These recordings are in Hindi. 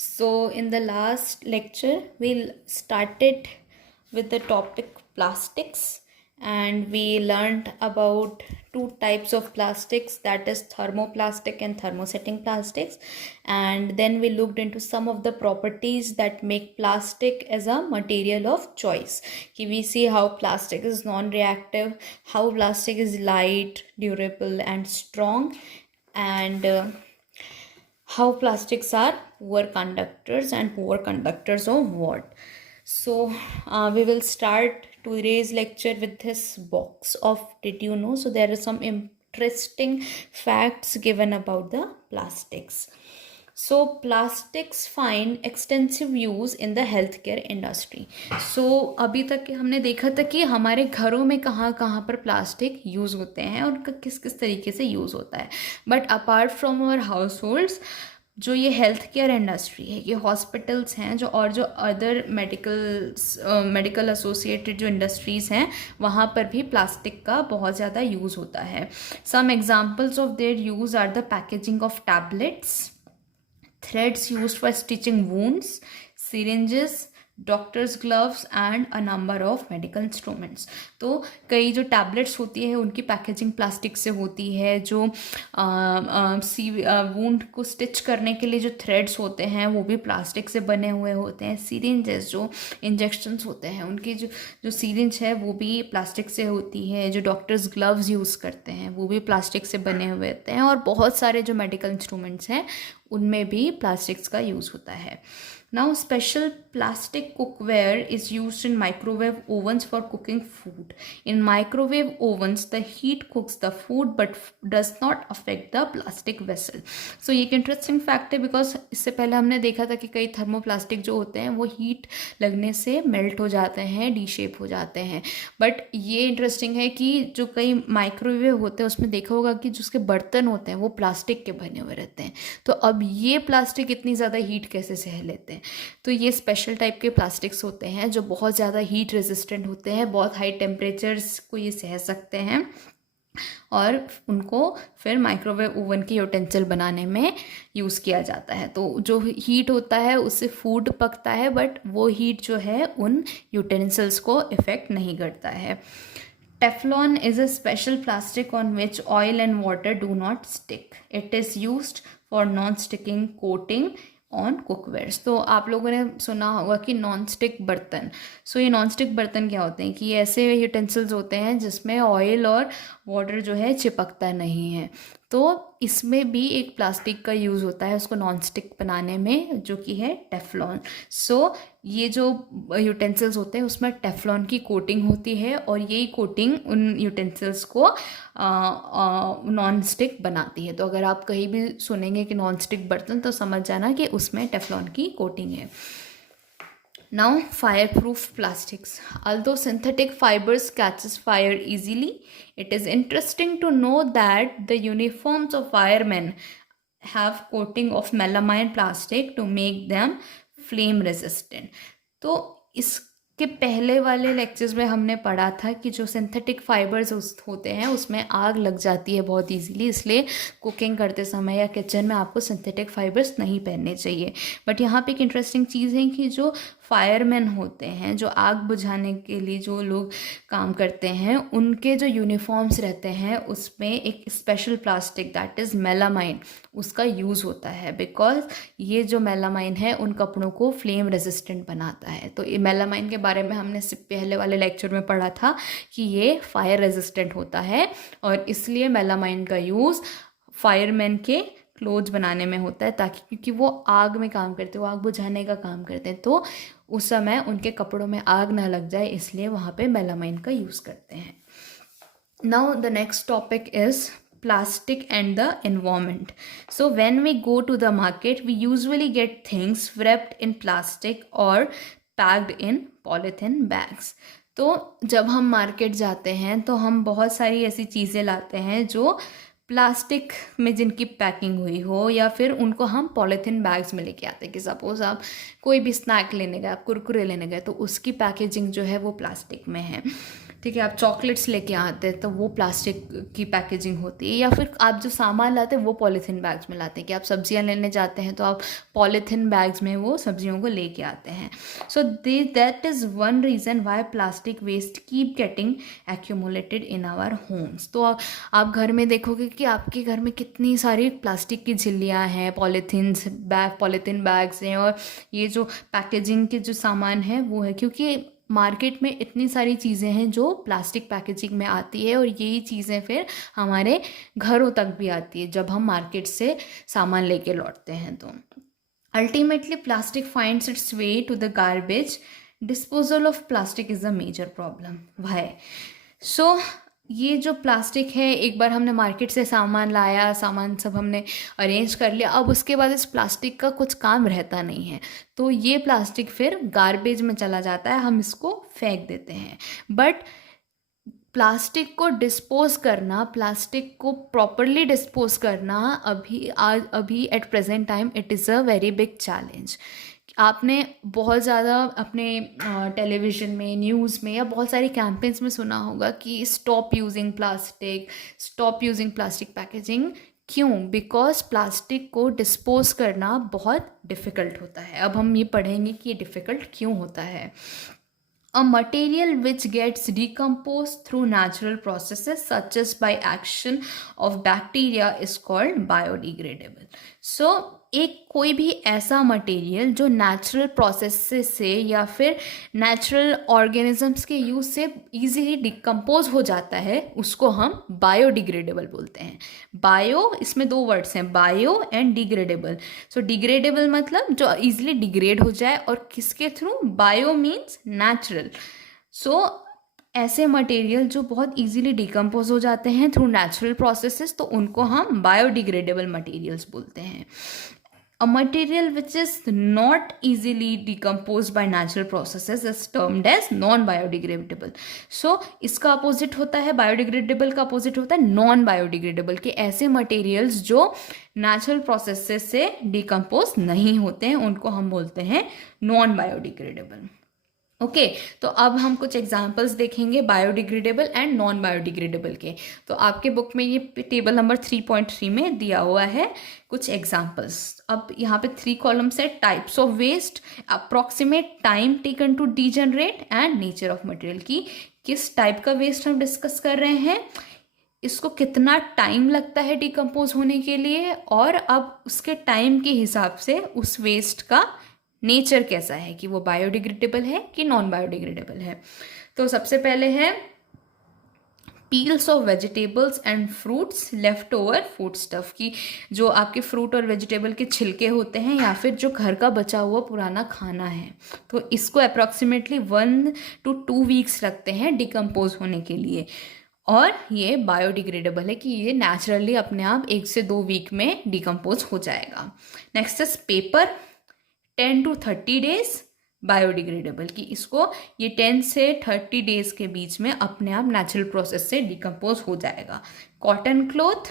So, in the last lecture, we started with the topic plastics, and we learned about two types of plastics, that is thermoplastic and thermosetting plastics. And then we looked into some of the properties that make plastic as a material of choice. We see how plastic is non-reactive, how plastic is light, durable, and strong, and how plastics are poor conductors and poor conductors of what. So we will start today's lecture with this box of did you know. So there are some interesting facts given about the plastics. So plastics find extensive use in the healthcare industry. So अभी तक हमने देखा था कि हमारे घरों में कहाँ कहाँ पर प्लास्टिक यूज़ होते हैं और किस किस तरीके से यूज़ होता है. But apart from our house, जो ये हेल्थ केयर इंडस्ट्री है, ये हॉस्पिटल्स हैं जो, और जो अदर मेडिकल एसोसिएटेड जो इंडस्ट्रीज़ हैं, वहाँ पर भी प्लास्टिक का बहुत ज़्यादा यूज़ होता है. Some examples of their use are the packaging of tablets, threads used for stitching wounds, syringes, doctors gloves and a number of medical instruments. तो कई जो टैबलेट्स होती है उनकी पैकेजिंग प्लास्टिक से होती है. जो वूंड को स्टिच करने के लिए जो थ्रेड्स होते हैं वो भी प्लास्टिक से बने हुए होते हैं. सीरिंजेस, जो इंजेक्शंस होते हैं उनकी जो सीरिंज है वो भी प्लास्टिक से होती है. जो डॉक्टर्स ग्लव्स यूज़ करते हैं वो भी प्लास्टिक से बने हुए होते हैं. और बहुत सारे जो मेडिकल इंस्ट्रूमेंट्स हैं उनमें भी प्लास्टिक्स का यूज़ होता है. Now, special plastic cookware is used in microwave ovens for cooking food. In microwave ovens, the heat cooks the food but does not affect the plastic vessel. So, ये एक interesting fact है because इससे पहले हमने देखा था कि कई थर्मोप्लास्टिक जो होते हैं वो हीट लगने से मेल्ट हो जाते हैं, डी शेप हो जाते हैं. बट ये इंटरेस्टिंग है कि जो कई माइक्रोवेव होते हैं उसमें देखा होगा कि जो उसके बर्तन होते हैं वो प्लास्टिक के बने हुए रहते हैं. तो अब ये प्लास्टिक इतनी ज़्यादा हीट कैसे सह लेते हैं? तो ये स्पेशल टाइप के प्लास्टिक्स होते हैं जो बहुत ज़्यादा हीट रेजिस्टेंट होते हैं, बहुत हाई टेम्परेचर्स को ये सह सकते हैं और उनको फिर माइक्रोवेव ओवन की यूटेंसिल बनाने में यूज़ किया जाता है. तो जो हीट होता है उससे फूड पकता है, बट वो हीट जो है उन यूटेंसिल्स को इफ़ेक्ट नहीं करता है. Teflon is a special plastic on which oil and water do not stick. It is used for non-sticking coating on cookwares. तो आप लोगों ने सुना होगा कि नॉन स्टिक बर्तन. सो ये नॉन स्टिक बर्तन क्या होते हैं कि ऐसे यूटेंसिल्स होते हैं जिसमें ऑयल और वाटर जो है चिपकता नहीं है. तो इसमें भी एक प्लास्टिक का यूज़ होता है उसको नॉन स्टिक बनाने में, जो कि है टेफ्लॉन. सो ये जो यूटेंसिल्स होते हैं उसमें टेफ्लॉन की कोटिंग होती है और यही कोटिंग उन यूटेंसिल्स को नॉन स्टिक बनाती है. तो अगर आप कहीं भी सुनेंगे कि नॉन स्टिक बर्तन तो समझ जाना कि उसमें टेफ्लॉन की कोटिंग है. Now, fireproof plastics. Although synthetic fibers catches fire easily, it is interesting to know that the uniforms of firemen have coating of melamine plastic to make them flame resistant. तो इसके पहले वाले लेक्चर्स में हमने पढ़ा था कि जो सिंथेटिक फाइबर्स होते हैं उसमें आग लग जाती है बहुत इजीली, इसलिए कुकिंग करते समय या किचन में आपको सिंथेटिक फाइबर्स नहीं पहनने चाहिए. बट यहाँ पे एक इंटरेस्टिंग चीज़ है कि जो फायरमैन होते हैं, जो आग बुझाने के लिए जो लोग काम करते हैं, उनके जो यूनिफॉर्म्स रहते हैं उसमें एक special plastic that is melamine उसका यूज़ होता है. बिकॉज ये जो मेलामाइन है उन कपड़ों को फ्लेम रेजिस्टेंट बनाता है. तो ये मेलामाइन के बारे में हमने पहले वाले लेक्चर में पढ़ा था कि ये फायर रेजिस्टेंट होता है और इसलिए मेलामाइन का यूज़ फायरमैन के क्लोथ्स बनाने में होता है, ताकि क्योंकि वो आग में काम करते हैं, वो आग बुझाने का काम करते हैं, तो उस समय उनके कपड़ों में आग ना लग जाए, इसलिए वहाँ पे मेलामाइन का यूज़ करते हैं. Now the next topic is plastic and the environment. So when we go to the market, we usually get things wrapped in plastic or packed in polythene bags. तो जब हम मार्केट जाते हैं तो हम बहुत सारी ऐसी चीज़ें लाते हैं जो प्लास्टिक में जिनकी पैकिंग हुई हो, या फिर उनको हम पॉलीथीन बैग्स में लेके आते हैं. कि सपोज़ आप कोई भी स्नैक लेने गए, आप कुरकुरे लेने गए, तो उसकी पैकेजिंग जो है वो प्लास्टिक में है. ठीक है, आप चॉकलेट्स लेके आते हैं तो वो प्लास्टिक की पैकेजिंग होती है, या फिर आप जो सामान लाते हैं वो पॉलीथीन बैग्स में लाते हैं, कि आप सब्जियां लेने जाते हैं तो आप पॉलीथीन बैग्स में वो सब्जियों को लेके आते हैं. So that is one reason why plastic waste keep getting accumulated in our homes. तो आप घर में देखोगे कि आपके घर में कितनी सारी प्लास्टिक की झिल्लियाँ हैं, पॉलीथीन बैग्स हैं, और ये जो पैकेजिंग के जो सामान है वो है, क्योंकि मार्केट में इतनी सारी चीज़ें हैं जो प्लास्टिक पैकेजिंग में आती है, और यही चीज़ें फिर हमारे घरों तक भी आती है जब हम मार्केट से सामान लेके लौटते हैं. तो ultimately plastic finds its way to the garbage. Disposal of plastic is a major problem. Why? So ये जो प्लास्टिक है, एक बार हमने मार्केट से सामान लाया, सामान सब हमने अरेंज कर लिया, अब उसके बाद इस प्लास्टिक का कुछ काम रहता नहीं है, तो ये प्लास्टिक फिर गार्बेज में चला जाता है, हम इसको फेंक देते हैं. बट प्लास्टिक को डिस्पोज करना, प्लास्टिक को प्रॉपरली डिस्पोज करना अभी at present time it is a very big challenge. आपने बहुत ज़्यादा अपने टेलीविज़न में, न्यूज़ में, या बहुत सारी कैंपेन्स में सुना होगा कि स्टॉप यूजिंग प्लास्टिक पैकेजिंग. क्यों? बिकॉज प्लास्टिक को डिस्पोज करना बहुत डिफ़िकल्ट होता है. अब हम ये पढ़ेंगे कि ये डिफ़िकल्ट क्यों होता है. A material which gets decomposed through natural processes such as by action of bacteria is called biodegradable. So एक कोई भी ऐसा मटेरियल जो नेचुरल प्रोसेस से या फिर नेचुरल ऑर्गेनिजम्स के यूज से इजीली डिकम्पोज हो जाता है, उसको हम बायोडिग्रेडेबल बोलते हैं. बायो, इसमें दो वर्ड्स हैं, bio and degradable. So degradable मतलब जो इजीली डिग्रेड हो जाए, और किसके through? Bio means natural. So ऐसे मटेरियल जो बहुत इजीली डिकम्पोज हो जाते हैं थ्रू नेचुरल प्रोसेसेस, तो उनको हम बायोडिग्रेडेबल मटेरियल्स बोलते हैं. A material which is not easily decomposed by natural processes is termed as non-biodegradable. So इसका अपोजिट होता है, बायोडिग्रेडेबल का अपोजिट होता है नॉन बायोडिग्रेडेबल, के ऐसे मटेरियल्स जो नेचुरल प्रोसेसेस से डिकम्पोज नहीं होते हैं, उनको हम बोलते हैं नॉन बायोडिग्रेडेबल. ओके, तो अब हम कुछ एग्जाम्पल्स देखेंगे बायोडिग्रेडेबल एंड नॉन बायोडिग्रेडेबल के. तो आपके बुक में ये टेबल नंबर 3.3 में दिया हुआ है कुछ एग्जाम्पल्स. अब यहाँ पे 3 कॉलम्स है. Types of waste, approximate time taken to degenerate, and nature of material, की किस टाइप का वेस्ट हम डिस्कस कर रहे हैं, इसको कितना टाइम लगता है डिकम्पोज होने के लिए, और अब उसके टाइम के हिसाब से उस वेस्ट का नेचर कैसा है, कि वो बायोडिग्रेडेबल है कि नॉन बायोडिग्रेडेबल है. तो सबसे पहले है peels of vegetables and fruits left over food stuff, की जो आपके फ्रूट और वेजिटेबल के छिलके होते हैं, या फिर जो घर का बचा हुआ पुराना खाना है, तो इसको अप्रॉक्सीमेटली 1 to 2 वीक्स लगते हैं डिकम्पोज होने के लिए, और ये बायोडिग्रेडेबल है, कि ये नेचुरली अपने आप 1 से 2 वीक में डिकम्पोज हो जाएगा. Next is paper, 10 to 30 days, biodegradable, कि इसको ये 10 से 30 डेज के बीच में अपने आप नेचुरल प्रोसेस से डिकम्पोज हो जाएगा. कॉटन क्लॉथ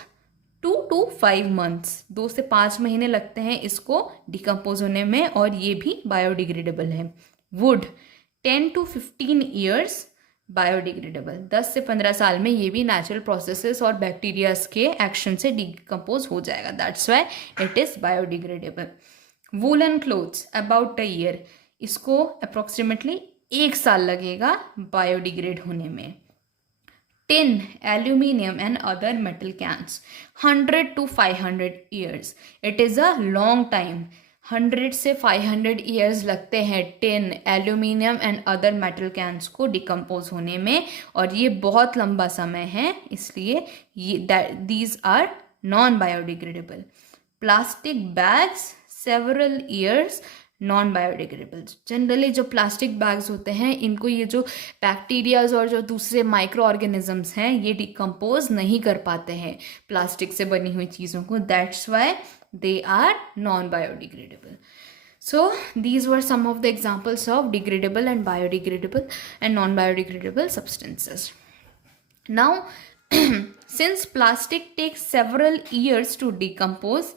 2 to 5 months, 2 से 5 महीने लगते हैं इसको डिकम्पोज होने में, और ये भी बायोडिग्रेडेबल है. वुड 10 to 15 years, बायोडिग्रेडेबल, 10 से 15 साल में ये भी नेचुरल प्रोसेसेस और बैक्टीरियाज के एक्शन से डिकम्पोज हो जाएगा. That's why it is biodegradable. Woollen clothes about a year, इसको अप्रॉक्सीमेटली 1 साल लगेगा बायोडिग्रेड होने में. Tin, aluminium and other metal cans 100 to 500 years. It is a long time. 100 से 500 ईयर्स लगते हैं tin, aluminium and other metal cans को डिकम्पोज होने में, और ये बहुत लंबा समय है, इसलिए these are non biodegradable. Plastic bags several years, non biodegradable. Generally जो प्लास्टिक बैग्स होते हैं, इनको ये जो बैक्टीरियाज और जो दूसरे माइक्रो ऑर्गेनिजम्स हैं, ये डिकम्पोज नहीं कर पाते हैं प्लास्टिक से बनी हुई चीज़ों को. That's why they are non biodegradable. So these were some of the examples of degradable and biodegradable and non-biodegradable substances. Now, since plastic takes several years to decompose,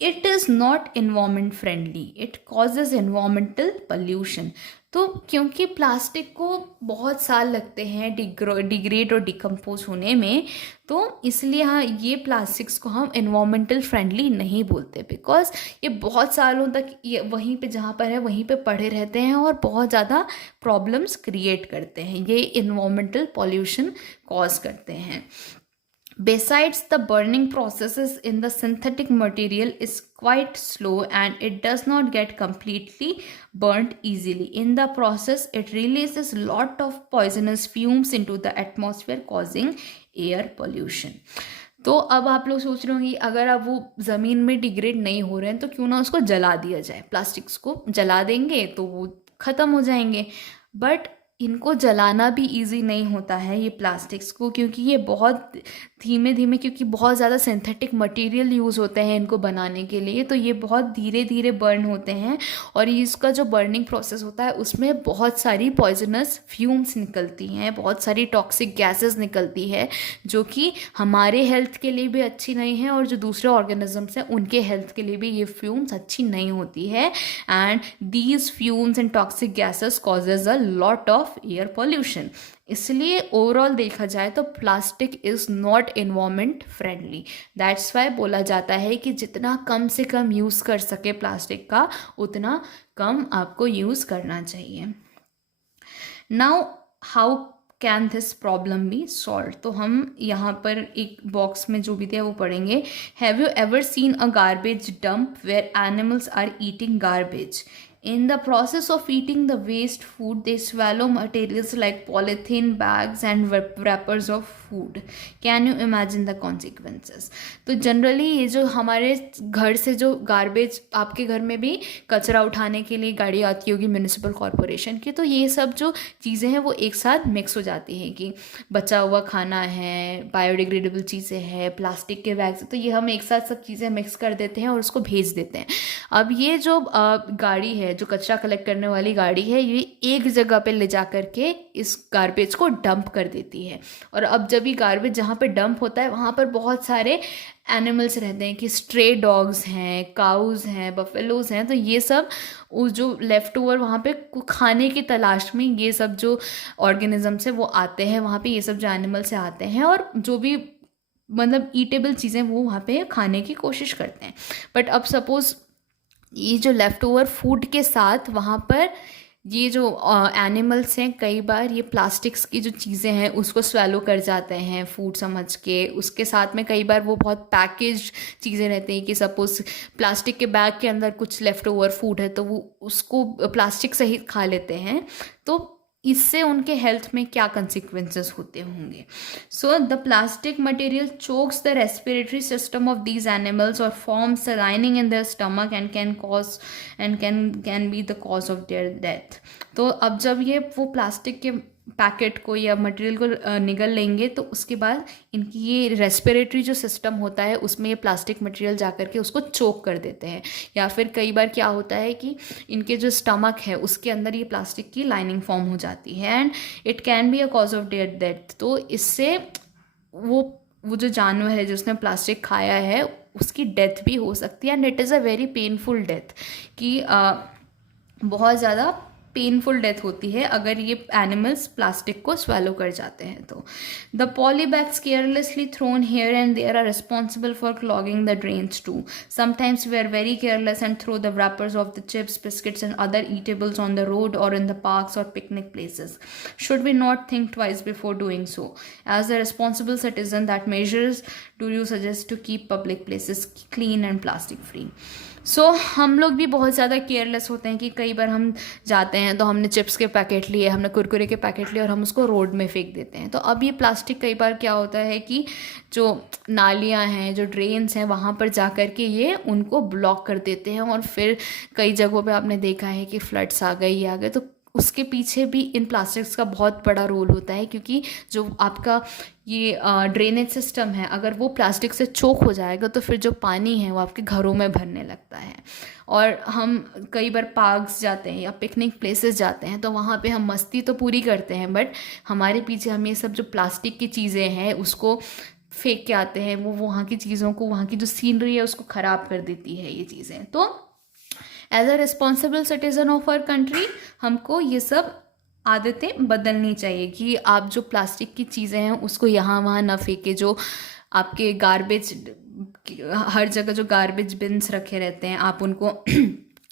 it is not environment friendly, it causes environmental pollution. तो क्योंकि प्लास्टिक को बहुत साल लगते हैं डिग्रेड और डिकम्पोज होने में, तो इसलिए हाँ ये प्लास्टिक्स को हम इन्वायरमेंटल फ्रेंडली नहीं बोलते, बिकॉज ये बहुत सालों तक ये वहीं पे जहाँ पर है वहीं पे पड़े रहते हैं और बहुत ज़्यादा प्रॉब्लम्स क्रिएट करते हैं, ये इन्वायरमेंटल पॉल्यूशन कॉज करते हैं। Besides, the burning processes in the synthetic material is quite slow and it does not get completely burnt easily. In the process, it releases lot of poisonous fumes into the atmosphere causing air pollution. तो अब आप लोग सोच रहे होंगे अगर अब वो ज़मीन में डिग्रेड नहीं हो रहे हैं तो क्यों ना उसको जला दिया जाए, प्लास्टिक्स को जला देंगे तो वो ख़त्म हो जाएंगे। बट इनको जलाना भी इजी नहीं होता है ये प्लास्टिक्स को, क्योंकि ये बहुत धीमे धीमे, क्योंकि बहुत ज़्यादा सिंथेटिक मटेरियल यूज़ होते हैं इनको बनाने के लिए, तो ये बहुत धीरे धीरे बर्न होते हैं और इसका जो बर्निंग प्रोसेस होता है उसमें बहुत सारी पॉइजनस फ्यूम्स निकलती हैं, बहुत सारी टॉक्सिक गैसेस निकलती है जो कि हमारे हेल्थ के लिए भी अच्छी नहीं है और जो दूसरे ऑर्गेनिजम्स हैं उनके हेल्थ के लिए भी ये फ्यूम्स अच्छी नहीं होती है। And these fumes and toxic gases causes a lot of air pollution. इसलिए ओवरऑल देखा जाए तो plastic is not environment friendly. That's why बोला जाता है कि जितना कम से कम यूज़ कर सके प्लास्टिक का उतना कम आपको यूज़ करना चाहिए। Now how can this problem be solve? तो हम यहाँ पर एक बॉक्स में जो भी दिया वो पढ़ेंगे। Have you ever seen a garbage dump where animals are eating garbage? In the process of eating the waste food, they swallow materials like polythene bags and wrappers of food. Can you imagine the consequences? तो जनरली ये जो हमारे घर से जो गार्बेज, आपके घर में भी कचरा उठाने के लिए गाड़ी आती होगी म्यूनिसिपल कॉरपोरेशन की, तो ये सब जो चीज़ें हैं वो एक साथ मिक्स हो जाती हैं कि बचा हुआ खाना है, बायोडिग्रेडेबल चीज़ें हैं, प्लास्टिक के बैग्स, तो ये हम एक साथ सब चीज़ें मिक्स कर देते हैं और उसको भेज देते हैं। अब ये जो गाड़ी है, जो कचरा कलेक्ट करने वाली गाड़ी है, ये एक जगह पे ले जा करके इस गार्बेज को डंप कर देती है। और अब जब ये गार्बेज जहाँ पे डंप होता है वहाँ पर बहुत सारे एनिमल्स रहते हैं कि स्ट्रे डॉग्स हैं, काउज़ हैं, बफेलोज़ हैं, तो ये सब वो जो लेफ़्ट ओवर वहाँ पे खाने की तलाश में ये सब जो ऑर्गेनिजम्स है वो आते हैं वहाँ पे, ये सब जो एनिमल्स से आते हैं और जो भी मतलब ईटेबल चीज़ें वो वहाँ पे खाने की कोशिश करते हैं। बट अब सपोज़ ये जो लेफ़्ट ओवर फूड के साथ वहाँ पर ये जो एनिमल्स हैं कई बार ये प्लास्टिक्स की जो चीज़ें हैं उसको स्वेलो कर जाते हैं फूड समझ के। उसके साथ में कई बार वो बहुत पैकेज चीज़ें रहती हैं कि सपोज़ प्लास्टिक के बैग के अंदर कुछ लेफ़्ट ओवर फूड है तो वो उसको प्लास्टिक सहित खा लेते हैं, तो इससे उनके हेल्थ में क्या कंसिक्वेंसेस होते होंगे। So the plastic material chokes the respiratory system of these animals और forms a lining in their stomach and can be the cause of their death. तो अब जब ये वो प्लास्टिक के पैकेट को या मटेरियल को निगल लेंगे तो उसके बाद इनकी ये रेस्पिरेटरी जो सिस्टम होता है उसमें ये प्लास्टिक मटेरियल जा कर के उसको चोक कर देते हैं। या फिर कई बार क्या होता है कि इनके जो स्टमक है उसके अंदर ये प्लास्टिक की लाइनिंग फॉर्म हो जाती है and it can be a cause of their death. तो इससे वो जो जानवर है जिसने प्लास्टिक खाया है उसकी डेथ भी हो सकती है and it is a very painful death, कि बहुत ज़्यादा पेनफुल डेथ होती है अगर ये एनिमल्स प्लास्टिक को स्वेलो कर जाते हैं। तो the polybags carelessly thrown here and there are responsible for clogging the drains too. Sometimes we are very careless and throw the wrappers of the chips, biscuits and other eatables on the road or in the parks or picnic places. Should we not think twice before doing so? As a responsible citizen, that measures do you suggest to keep public places clean and plastic free? सो हम लोग भी बहुत ज़्यादा केयरलेस होते हैं कि कई बार हम जाते हैं तो हमने चिप्स के पैकेट लिए, हमने कुरकुरे के पैकेट लिए और हम उसको रोड में फेंक देते हैं। तो अब ये प्लास्टिक कई बार क्या होता है कि जो नालियाँ हैं, जो ड्रेन्स हैं, वहाँ पर जा कर के ये उनको ब्लॉक कर देते हैं और फिर कई जगहों पे आपने देखा है कि फ्लड्स आ गए, ये आ गए, तो उसके पीछे भी इन प्लास्टिक्स का बहुत बड़ा रोल होता है, क्योंकि जो आपका ये ड्रेनेज सिस्टम है अगर वो प्लास्टिक से चोक हो जाएगा तो फिर जो पानी है वो आपके घरों में भरने लगता है। और हम कई बार पार्क्स जाते हैं या पिकनिक प्लेसेस जाते हैं तो वहाँ पे हम मस्ती तो पूरी करते हैं बट हमारे पीछे हम ये सब जो प्लास्टिक की चीज़ें हैं उसको फेंक के आते हैं, वो वहाँ की चीज़ों को, वहाँ की जो सीनरी है उसको ख़राब कर देती है ये चीज़ें। तो as a responsible citizen of our country हमको ये सब आदतें बदलनी चाहिए कि आप जो प्लास्टिक की चीज़ें हैं उसको यहाँ वहाँ ना फेंके। जो आपके गार्बेज, हर जगह जो गार्बेज बिन्स रखे रहते हैं आप उनको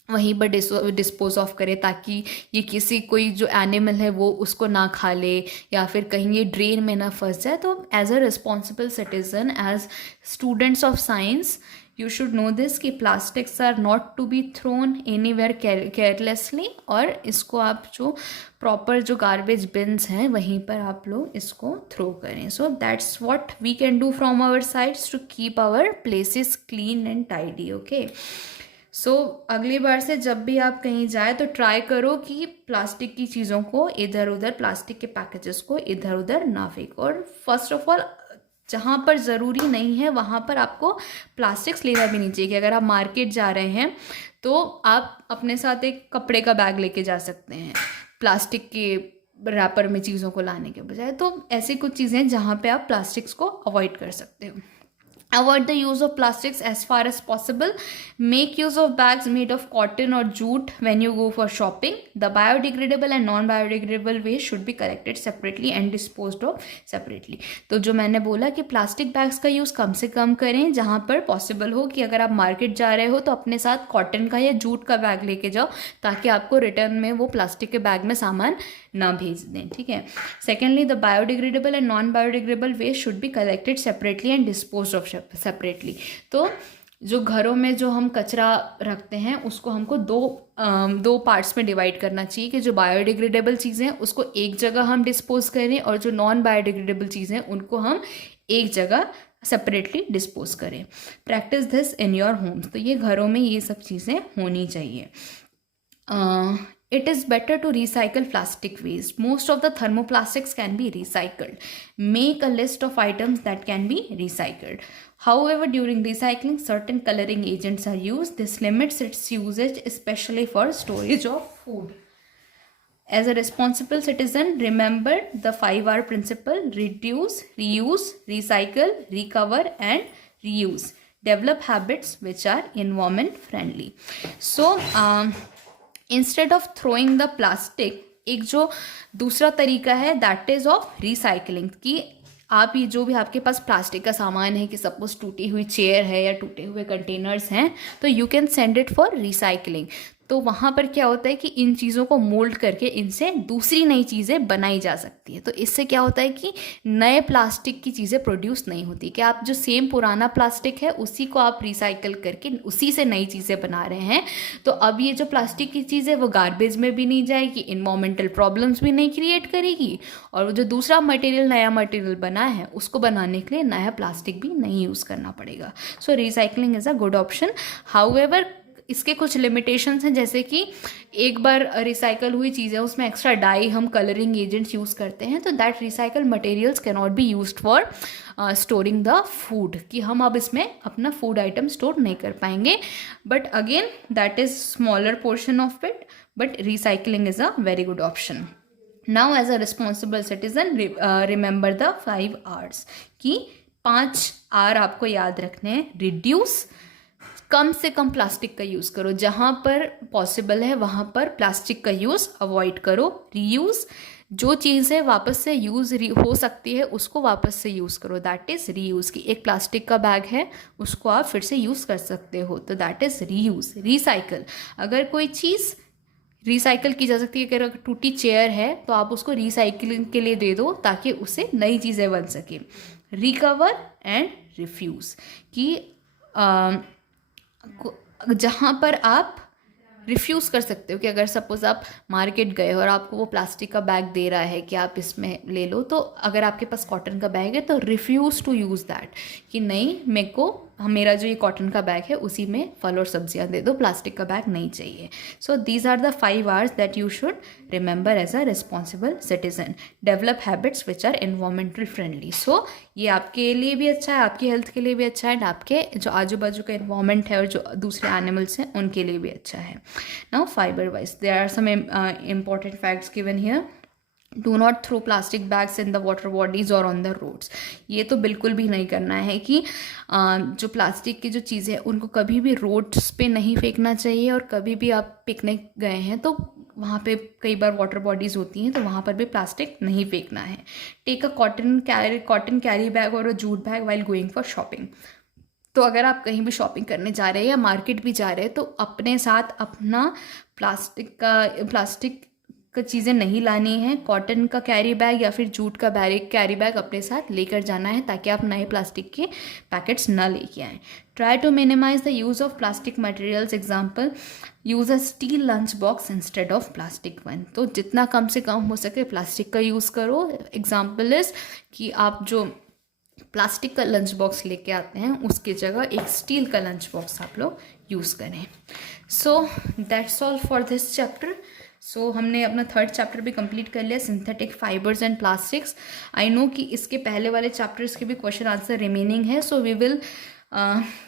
वहीं पर डिस्पोज ऑफ करें, ताकि ये किसी कोई जो एनिमल है वो उसको ना खा ले या फिर कहीं ये ड्रेन में ना फंस जाए। तो as a responsible citizen, as students of science, you should know this कि plastics are not to be thrown anywhere carelessly, और इसको आप जो प्रॉपर जो गार्बेज बिन्स हैं वहीं पर आप लोग इसको थ्रो करें। So that's what we can do from our sides to keep our places clean and tidy. Okay, so अगली बार से जब भी आप कहीं जाए तो ट्राई करो कि प्लास्टिक की चीज़ों को इधर उधर, प्लास्टिक के पैकेजेस को इधर उधर ना फेंको। और फर्स्ट ऑफ ऑल, जहाँ पर ज़रूरी नहीं है वहाँ पर आपको प्लास्टिक्स लेना भी नहीं चाहिए। कि अगर आप मार्केट जा रहे हैं तो आप अपने साथ एक कपड़े का बैग लेके जा सकते हैं, प्लास्टिक के रैपर में चीज़ों को लाने के बजाय। तो ऐसी कुछ चीज़ें हैं जहाँ पे आप प्लास्टिक्स को अवॉइड कर सकते हो। Avoid the use of plastics as far as possible. Make use of bags made of cotton or jute when you go for shopping. The biodegradable and non-biodegradable waste should be collected separately and disposed of separately. तो जो मैंने बोला कि प्लास्टिक बैग्स का यूज़ कम से कम करें, जहाँ पर पॉसिबल हो कि अगर आप मार्केट जा रहे हो तो अपने साथ कॉटन का या जूट का बैग लेके जाओ, ताकि आपको रिटर्न में वो प्लास्टिक के बैग में सामान ना भेज दें। ठीक है। Secondly, the biodegradable and non biodegradable waste should be collected separately and dispose of separately. तो जो घरों में जो हम कचरा रखते हैं उसको हमको दो पार्ट्स में डिवाइड करना चाहिए कि जो बायोडिग्रेडेबल चीज़ें हैं उसको एक जगह हम डिस्पोज करें, और जो नॉन बायोडिग्रेडेबल चीज़ें हैं उनको हम एक जगह सेपरेटली डिस्पोज करें। Practice this in your homes. तो ये घरों में ये सब चीज़ें होनी चाहिए। It is better to recycle plastic waste. Most of the thermoplastics can be recycled. Make a list of items that can be recycled. However, during recycling, certain coloring agents are used. This limits its usage, especially for storage of food. As a responsible citizen, remember the 5R principle: reduce, reuse, recycle, recover, and reuse. Develop habits which are environment friendly. So, instead of throwing the plastic, एक जो दूसरा तरीका है दैट इज़ ऑफ रिसाइकलिंग। कि आप ये जो भी आपके पास प्लास्टिक का सामान है, कि सपोज टूटी हुई चेयर है या टूटे हुए कंटेनर्स हैं, तो you can send it for recycling. तो वहाँ पर क्या होता है कि इन चीज़ों को मोल्ड करके इनसे दूसरी नई चीज़ें बनाई जा सकती है। तो इससे क्या होता है कि नए प्लास्टिक की चीज़ें प्रोड्यूस नहीं होती, कि आप जो सेम पुराना प्लास्टिक है उसी को आप रिसाइकल करके उसी से नई चीज़ें बना रहे हैं। तो अब ये जो प्लास्टिक की चीज़ है वो गार्बेज में भी नहीं जाएगी, इन्वायरमेंटल प्रॉब्लम्स भी नहीं क्रिएट करेगी, और वो जो दूसरा मटेरियल, नया मटेरियल बना है उसको बनाने के लिए नया प्लास्टिक भी नहीं यूज़ करना पड़ेगा। So recycling is a good option. However, इसके कुछ लिमिटेशंस हैं, जैसे कि एक बार रिसाइकल हुई चीज़ें उसमें एक्स्ट्रा डाई, हम कलरिंग एजेंट्स यूज़ करते हैं, तो that recycle materials can not be used for storing the food, कि हम अब इसमें अपना फूड आइटम स्टोर नहीं कर पाएंगे। But again that is smaller portion of it, but recycling is a very good option. Now as a responsible citizen, remember the 5 R's, कि 5 R आपको याद रखने हैं। रिड्यूस, कम से कम प्लास्टिक का यूज़ करो, जहाँ पर पॉसिबल है वहाँ पर प्लास्टिक का यूज़ अवॉइड करो। रीयूज़, जो चीज़ें वापस से यूज़ हो सकती है उसको वापस से यूज़ करो, दैट इज़ रीयूज़। की एक प्लास्टिक का बैग है उसको आप फिर से यूज़ कर सकते हो, तो दैट इज़ रीयूज़। रिसाइकल, अगर कोई चीज़ रिसाइकल की जा सकती है, अगर टूटी चेयर है तो आप उसको रिसाइकलिंग के लिए दे दो ताकि उससे नई चीज़ें बन सकें। रिकवर एंड रिफ्यूज़, कि जहाँ पर आप रिफ्यूज़ कर सकते हो, कि अगर सपोज़ आप मार्केट गए हो और आपको वो प्लास्टिक का बैग दे रहा है कि आप इसमें ले लो, तो अगर आपके पास कॉटन का बैग है तो रिफ्यूज़ टू यूज़ दैट, कि नहीं, मेरे को मेरा जो ये कॉटन का बैग है उसी में फल और सब्जियां दे दो, प्लास्टिक का बैग नहीं चाहिए। So these are the 5 R's that you should remember as a responsible citizen. Develop habits which are environmental friendly. So ये आपके लिए भी अच्छा है, आपकी हेल्थ के लिए भी अच्छा है, एंड आपके जो आजू बाजू का एनवायरमेंट है और जो दूसरे एनिमल्स हैं उनके लिए भी अच्छा है। Now five R wise, there are some important facts given here. Do not throw plastic bags in the water bodies और ऑन द रोड्स। ये तो बिल्कुल भी नहीं करना है कि जो प्लास्टिक की जो चीज़ें उनको कभी भी रोड्स पे नहीं फेंकना चाहिए, और कभी भी आप पिकनिक गए हैं तो वहाँ पे कई बार वाटर बॉडीज़ होती हैं तो वहाँ पर भी प्लास्टिक नहीं फेंकना है। Take a cotton carry bag और a jute bag while going for shopping. तो अगर आप कहीं भी शॉपिंग करने जा रहे हैं या मार्केट भी जा रहे हैं तो अपने साथ अपना प्लास्टिक का चीज़ें नहीं लानी है। कॉटन का कैरी बैग या फिर जूट का कैरी बैग अपने साथ लेकर जाना है ताकि आप नए प्लास्टिक के पैकेट्स ना लेके आएँ। Try to minimise the use of plastic materials, example use a steel lunch box instead of plastic one. तो जितना कम से कम हो सके प्लास्टिक का यूज़ करो। एग्जाम्पल इज़ कि आप जो प्लास्टिक का लंच बॉक्स लेके आते हैं उसकी जगह एक स्टील का लंच बॉक्स आप लोग यूज़ करें। So that's all for this chapter. So हमने अपना 3rd चैप्टर भी कंप्लीट कर लिया, synthetic fibres and plastics. I know कि इसके पहले वाले चैप्टर्स के भी क्वेश्चन आंसर रिमेनिंग है, so we will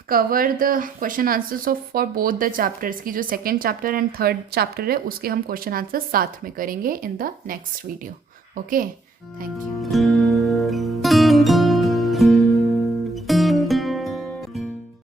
cover the question answers of for both the chapters की जो 2nd chapter and 3rd chapter है उसके हम क्वेश्चन आंसर साथ में करेंगे in the next video. Okay, thank you.